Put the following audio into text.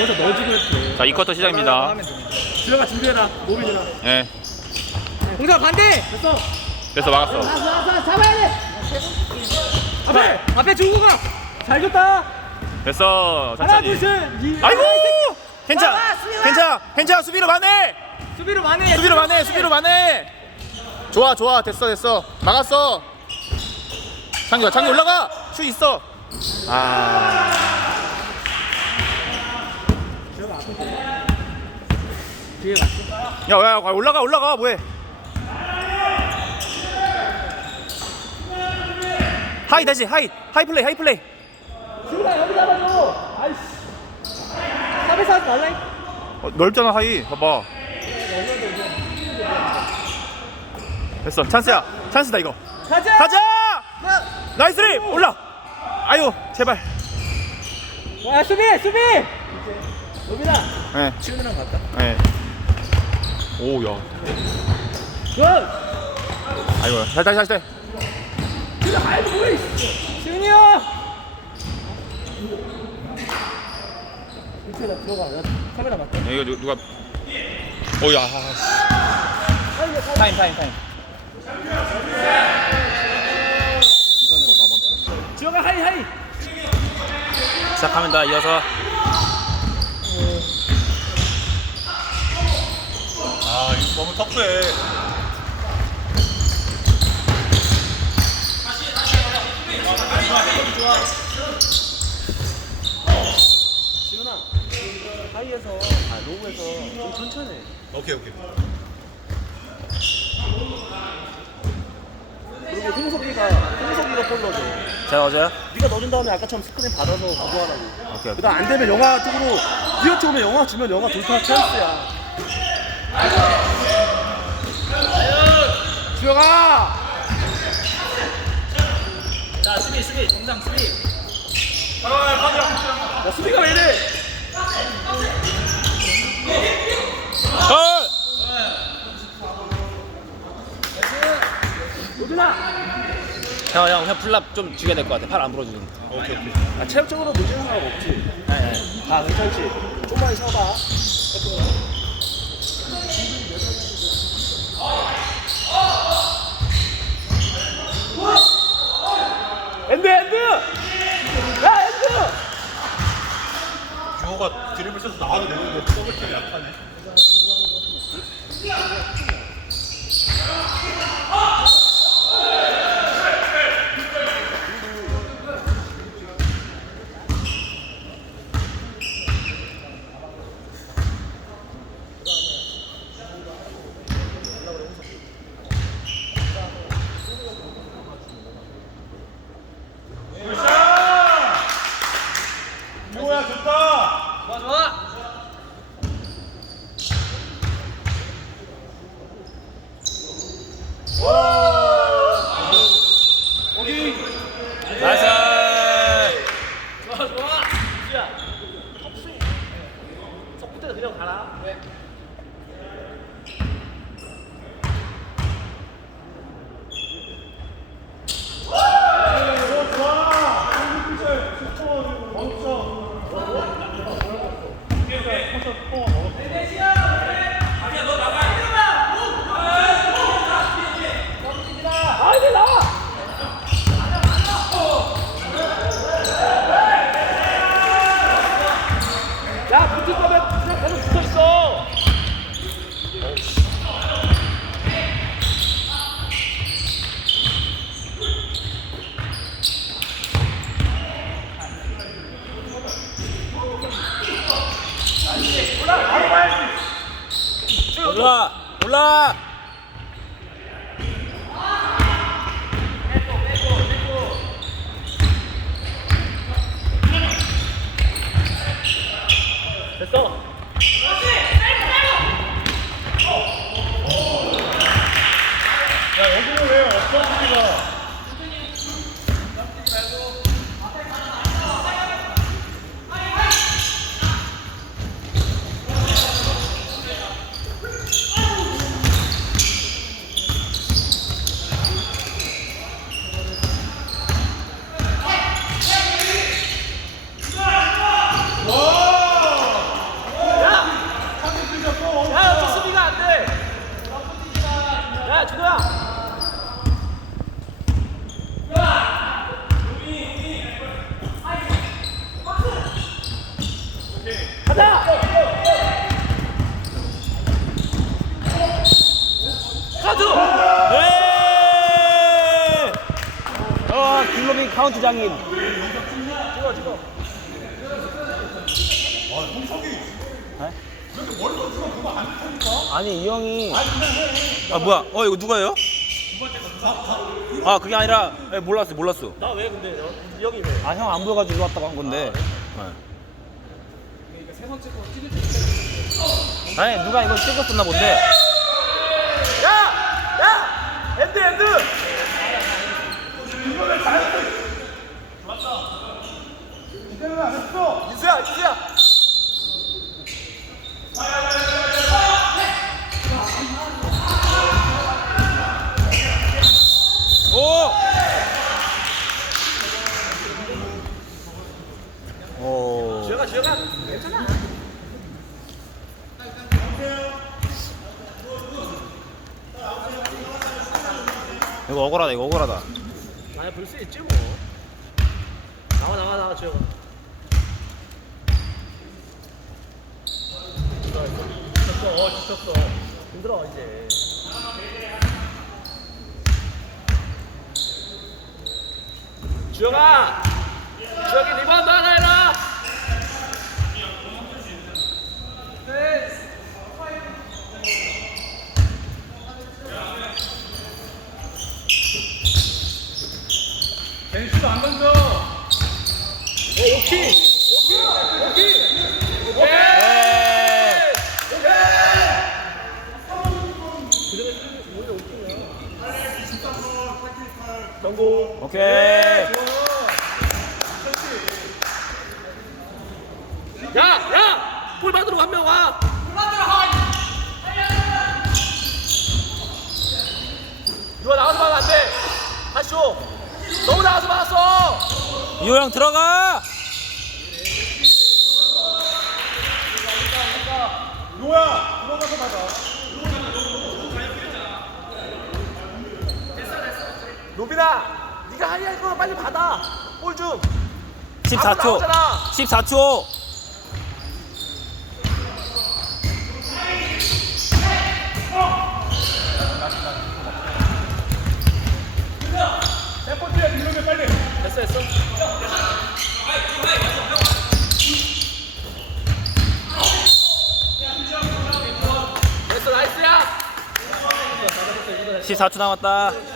거기서 넣어주고 했대. 자, 2쿼터 시작입니다. 주혁아 준비해라. 되라. 예. 공사 반대. 됐어. 그래서 막았어. 나나 잡아야 돼. 앞에. 앞에 주고 가. 잘 줬다. 됐어. 하나 천천히. 둘 셋. 이- 아이고! 와, 괜찮아. 괜찮아. 괜찮아. 수비로 만해. 수비로 만해. 수비로 만해. 수비로 만해. 좋아, 좋아. 됐어, 됐어. 막았어. 창규야, 창규 올라가. 슛 있어. 아. 뒤에 갔어. 야, 야, 야, 올라가, 올라가. 뭐해? 하이 다시 하이 하이 플레이 하이 플레이 지훈아 여기 잡아줘. 아이씨. 탑에서 하지 말라. 어, 넓잖아 하이 봐봐 됐어 찬스야 찬스다 이거 가자. 가자 나이스 립 올라 아유 제발 야 수비 수비. 여기다. 예 지훈이랑 갔다. 예. 오야 굿. 아이고 다시 다시 다시 지훈아 아이고 뭐해. 지훈이 형. 이쪽에다 들어가. 나 카메라 맞다. 야, 이거 누- 누가 오 야 타임 타임 타임 하이 하이. 시작합니다 이어서 아 이거 너무 터프해 지훈아. 하이에서 아 로우에서 좀 천천히. 해. 오케이 오케이 그리고 홍석이가 홍석이가 볼 넣어줘. 자 어제 네가 넣어준 다음에 아까처럼 스크린 받아서 그거 하라고. 오케이 오케이 그다음 안 되면 영화 쪽으로 니어 쪽으면 영화 주면 영화 돌파 찬스야. 주혁아. 자 수비 수비 정상 수비. 야 수비가 왜 이래? 헐 노준아. 형 형 형 풀랍 좀 죽여야 될 것 같아. 팔 안 부러지는. 아 체력적으로 문제는 하나 없지. 아 괜찮지. 좀만 쉬어봐. 엔드 엔드. 야 엔드. 규호가 드리블 써서 나와도 되는데 더블팀이 약하네 뭐야 좋다 좋아 좋아. 나이스 좋아 좋아. 석부터 그냥 가라. 야 붙을 거면 그냥 계속 붙어 있어. 올라 올라. 됐 어. 야 카운트 장인. 아니 이 형이 아 뭐야 어 이거 누가요? 아 그게 아니라 예, 몰랐어 몰랐어 나 왜 근데 너, 형이 왜? 아 형 안 보여가지고 일로 왔다고 한 건데 네. 아니 누가 이거 찍었었나 본데 야! 야! 엔드 엔드! 인수야 인수야. 오! 오. 주영아 주영아. 괜찮아. 이거 억울하다 이거 억울하다. 아니 볼수 있지 뭐. 나와 나와 나와 주영아 지쳤어 어 지쳤어 힘들어 이제 주영아 주영이 리바운드 하나 해라 오, 오키 오키 오키 네. 성공 오케이 야! 야! 볼 받으러 한명 와! 누가 나가서 막으면 안 돼! 다시 줘! 너무 나가서 막았어! 이호 형 들어가 로빈아! 네가 하이할 거 빨리 받아! 볼 좀! 14초 나오잖아. 14초 됐어 됐어 됐어 나이스야! 14초 남았다